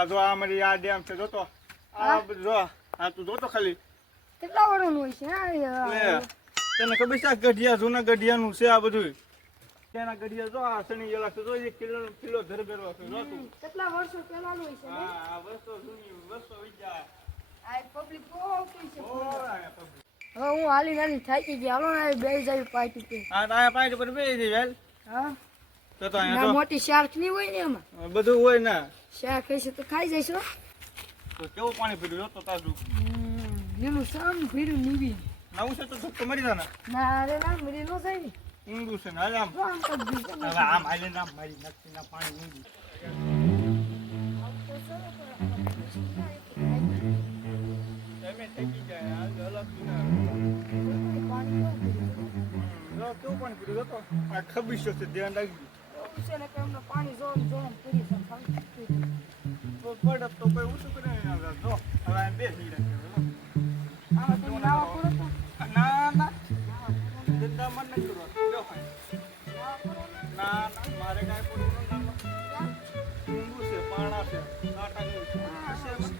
આ જો આ મારી આ ડેમ છે જોતો. આ જો આ તું જોતો ખાલી. કેટલા વર્ષનું હોય છે તને ખબર છે આ ગઢિયા જૂના ગઢિયાનું છે આ બધું? તેના ગઢિયા જો આ શનિ ગયેલા છે જો એક કિલો કિલો ધરબેરવા છે જો તું કેટલા વર્ષો પહેલાનું હોય છે હા આ વર્ષો જૂની વર્ષો વિચાર આ. પબ્લિક બહુ છે હવે હું હાલી નાની થાકી ગઈ હાલો ને બે જાય પાર્ટી પે હા તાયા પાણી પર બેસી જઈ વેલ હા. તો તો મોટી શાર્કની હોય ને એમાં બધું હોય ને શાર્ક હશે તો ખાઈ જશો. તો કેવું પાણી પીડ્યું જો તો તાજું એનું લીલું સામ ભીડું નીવી નવું છે તો ધક્કો મરી જાય ને ના અરે ના મરી નો થાય ને ઊંડું છે ને આમ તો આમ હવે આમ હાલે ના મારી નક્કી ના પાણી ઊંડું તમે જાય અલગ પાણી કેવું પીડ્યું? પાણી પીડ્યું જો તો આ ખબીશો છે ધ્યાન રાખજો એવું છે ને કે અમને પાણી જોન જોન પૂરી છે ખાલી તો કોઈ ઊંચું કરે ને હવે જો હવે આ બે થઈ રહ્યા ના ના. ધંધા મન નથી કરવા ના? ના મારે કાંઈ પૂરું છે પાણા છે. જેવું છે. એમાં.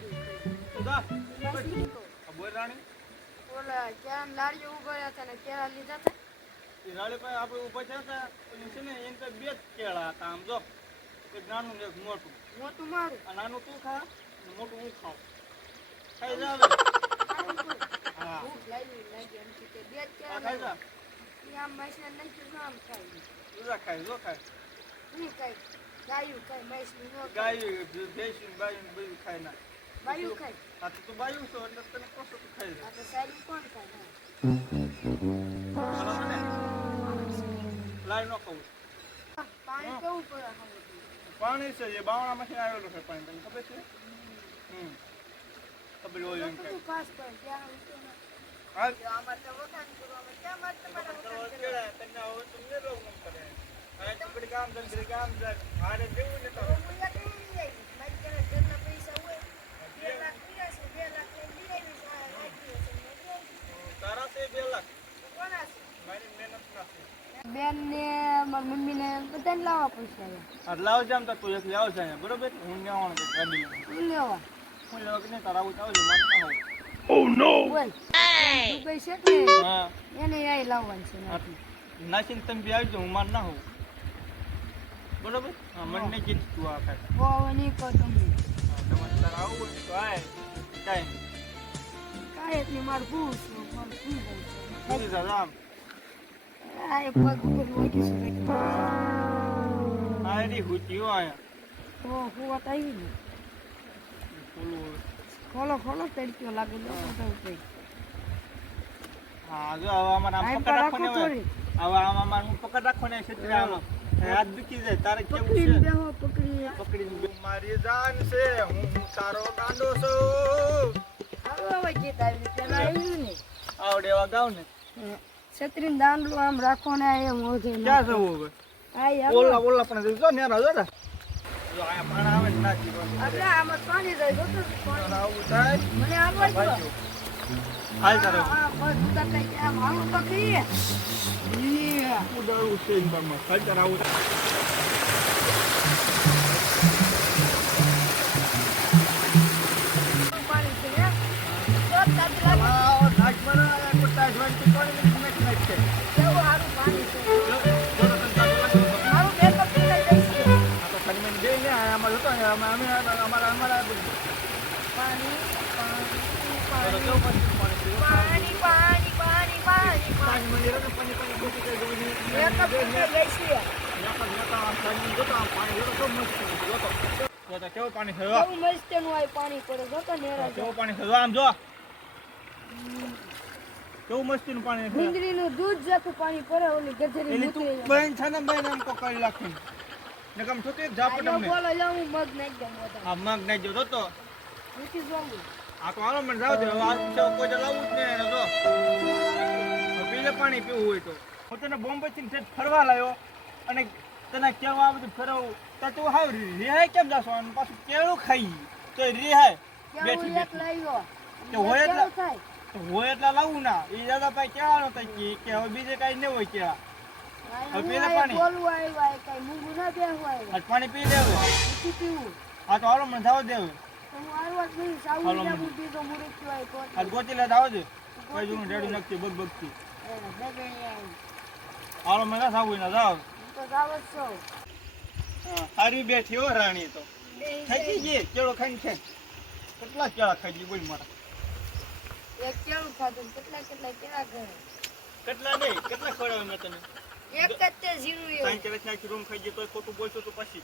બોલ રાણી લારીઓ ઊભા હતા ને કેળા લીધા હતા એ પાસે આપણે ઊભા થયા હતા પછી છે ને એને તો બે જ કેળા હતા. આમ જો એક નાનું ને એક મોટું. મોટું મારું. આ નાનું તું ખા અને મોટું હું ખાઉં. ખાઈ જા હવે. હા. ભૂખ લાગી લાગી એમ કે બે કેળા ખાઈ જા. આમ ખાય નાખ્યું ને આમ ખાઈ તું જા ખાઈ જો ખાય હું ખાઈ? ગાયું ખાઈ માસની નો ગાય ભેંસી બાયું બધું ખાઈ નાખ. બાયું ખાઈ? આ તો તું બાયું છો એટલે તને કોસો તું ખાઈ જા આ તો સારી કોણ ખાય લાઈ ન કહું પાણી કેવું પડે પાણી છે એ બાવણામાંથી આવેલું છે પાણી તમને ખબર છે? હમ. ખબર હોય એમ કે ખાસ પડે ત્યાં. આમાં તો વખાણ કરવામાં તમારે વખાણ? કેળા તને આવો તો રોગ ન કરે. આ ટુકડી કામ કરી કામ હારે જેવું ને તો હું યાદ રહી જાય. મારી ઘરે ઘરના પૈસા હોય. બે લાખ થયા છે, બે લાખ લઈને લઈ આવીશ. આ રાખી હશે ને લઈ આવીશ. તારા તે બે લાખ કોના છે? મારી મહેનત નથી બેન ને મારી મમ્મી ને બધાને લાવવા પૈસા આવ્યા આ લાવ જામ તો તું એક આવશે અહીંયા બરોબર? હું ને તો ગાડી હું લેવા? હું લેવા કે નહીં? તારા આવું તો મારે ના હોય. બોલ. દુબઈ છે કે હા. એને અહીં લાવવાનું છે હા, નાસીને તમે બી આવજો હું માર ના હોઉં. બરોબર? હા મને નહીં કીધું તું આ કાંઈ. બહુ હવે નહીં કહો તમે. તમારે તારા આવવું હોય તો આય. કાંઈ નહીં. કાંઈ જ નહીં મારું ભૂલ છે મારું શું ભૂલ છે કીધું આ પગ ઉપર વાગી છે આ એની હુતી હો અહીંયા. તો હું વાત આવી ને. ઓલું ખોલો ખોલો તડક્યો લાગે તો તો હા જો હવે અમારે આમ પકડ રાખો હવે. આમ હું પકડ રાખો ને ક્ષેત્રે આમાં. હાથ દુખી જાય તારે કેવું છે? બેહો પકડી. પકડીને બે- મારી જાન છે હું તારો ગાંડો છું. આવું હવે ગીત આવ્યું પેલા આવ્યું ને. આવડે એવા ગાવ ને છત્રીને દાંડલું આમ રાખો ને ઓઢે ને. ક્યાં જવું હવે? ઓલા ઓલા પણ જો નેરા જો ને જો પાણા આવે ને આમાં જાય જ પાણી. આવું થાય મને આવવા હાલ તારે આ બસ ઉતાર થાય કે આમ ઈએ. ઉડાડવું છે હાલ આવું પાણી છે? જો તાજી લાગે. આવો પાણી પાણી કેવું મસ્ત. જોતો પાણી થયું કેવું મસ્ત એનું આ પાણી પડે જો તો નેરા કેવું પાણી થયું આમ જો કેવું મસ્તીનું પાણી થયું ગુંદરીનું દૂધ જેટલું પાણી પડે ઓલી ગજરી એલી તું બેન છે ને બેન આમ કોક રાખી ને કમ થતું એક ઝાપટ અમને બોલો મગ નાખ દઉં. મગ તો જોઉં. આ તો હાલો મને જાવ દે. આ સેવ કોઈ લાવવું જ નહીં. એને જો. પીલે પાણી પીવું હોય તો. હું તને બોમ્બે થી ઠેઠ ફરવા લાવ્યો અને તને કેવું આ બધું ફેરવું. તો તું હાવ રિહાય કેમ જાશો? અને પાછું કેળું ખાઈ. તો રિહાય બેઠી બેઠી. હોય એટલે હોય એટલે ના. એ દાદા ભાઈ કે હવે બીજે કાંઈ ન હોય કેળા. આ પાણી. આ પી લેવું. હા તો હાલો મને જવા દે હવે. તો હું આવ્યો જ નહીં સાવ હાલો બીજા મને. બુદ્ધિ તો મૂર્ખ કહેવાય તો આ ગોતી લે જવા દે કઈ જૂનું રેડું નથી બગ આવી. હાલો મને ના સાવું ના જાવ છું હારી બેઠી હો રાણી તો ખાઈ. ગઈ કેળો ખાઈને છે કેટલા કેળા ખાઈ ગઈ બોલ મારા એક કેળું ખાધું કેટલા કેટલા કેળા કરે કેટલા નહીં કેટલા ખવડાવે મેં તને એક જ તે જીરું એવું સાંજે નાખી રૂમ ખાઈ જાય તો ખોટું બોલશો તો પછી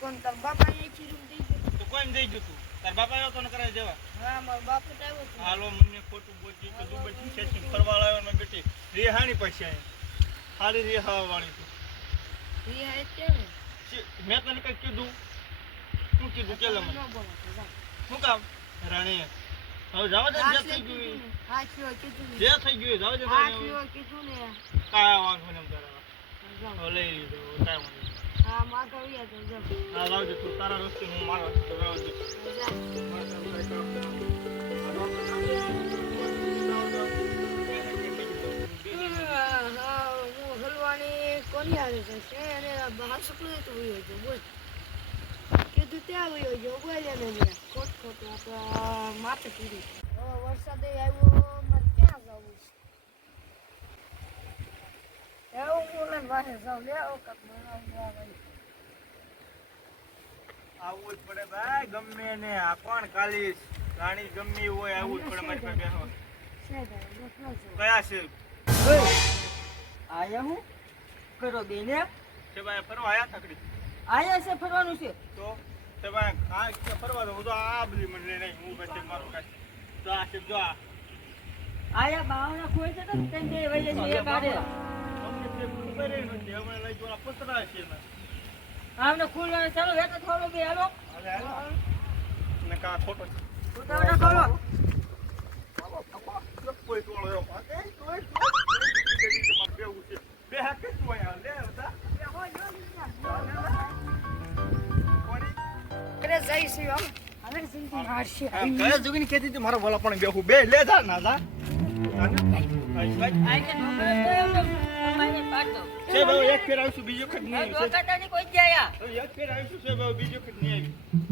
કોણ? તાર બાપા ને ચીરું દઈ ગયું તો કોઈને દઈ ગયું તું? તાર બાપા આવ્યો તો ને કરાય જવા હા મારો બાપુ તો આવ્યો હતો. હાલો મને ખોટું બોલતી તો દુબઈ થી ખેંચી ફરવા આવ્યો ને બેટી. રેહાણી પછી અહીંયા હારી રેહા વાળી તું. રેહા એટલે તે મેં તને કઈ કીધું. શું કીધું? કે મને. તો. શું કામ? રાણી હવે જવા દે જે થઈ ગયું હા કીધું જે થઈ ગયું જાવ દે હાચીઓ કીધું ને. કાયા વાંધો ને તારા. લઈ લીધો કાંઈ. હા માથે ઉયા હા લાવજે તું તારા રસ્તે હું મારા રસ્તે લાવજે જા. હા, હા, હું હલવાની કોની હારે છે? અને બહાર સકલું તો બોલ. કીધું ત્યાં ગયો, બોલ એને મેં. ખોટ ખોટું આપણા માથે પીડ્યું. વરસાદ આવ્યો ક્યાં જવું છે? એવું vou levar વાહે જાઉં, લે આવો જ પડે ભાઈ ગમે ને. આ કોણ કાલી રાણી ગમી હોય આવું જ પડે મારી પાસે છો. કયા છે? આયા હું? કરો બેને છે ભાઈ ફરવા આયા તકડી આયા છે ફરવાનું છે. તો? તે ભાઈ આ કે ફરવા તો હું તો આ બધી મને લઈને હું પછી મારું કાઈ. તો આ છે જો આ. આયા બાવના કોઈ છે તો તેમ જે વઈ જશે એ કાઢે આમને ખોલવાનું ચાલો વેત થોડો બે હાલો હાલે હાલે. ને કા ખોટો છે ખોલો કોઈ ટોળો એવો પાકે, તોય તે રીતે મારે છે. બે જઈ છે. હવે હતી? વાલા પણ બેહું. બે લે જા ના જા. આઈ કે નોકર ભાઈ, એક ફેર આવીશું, બીજી વખત નહીં કોઈ જ આયા હવે એક ફેર આવીશું, ભાઈ, બીજી નહીં આવી.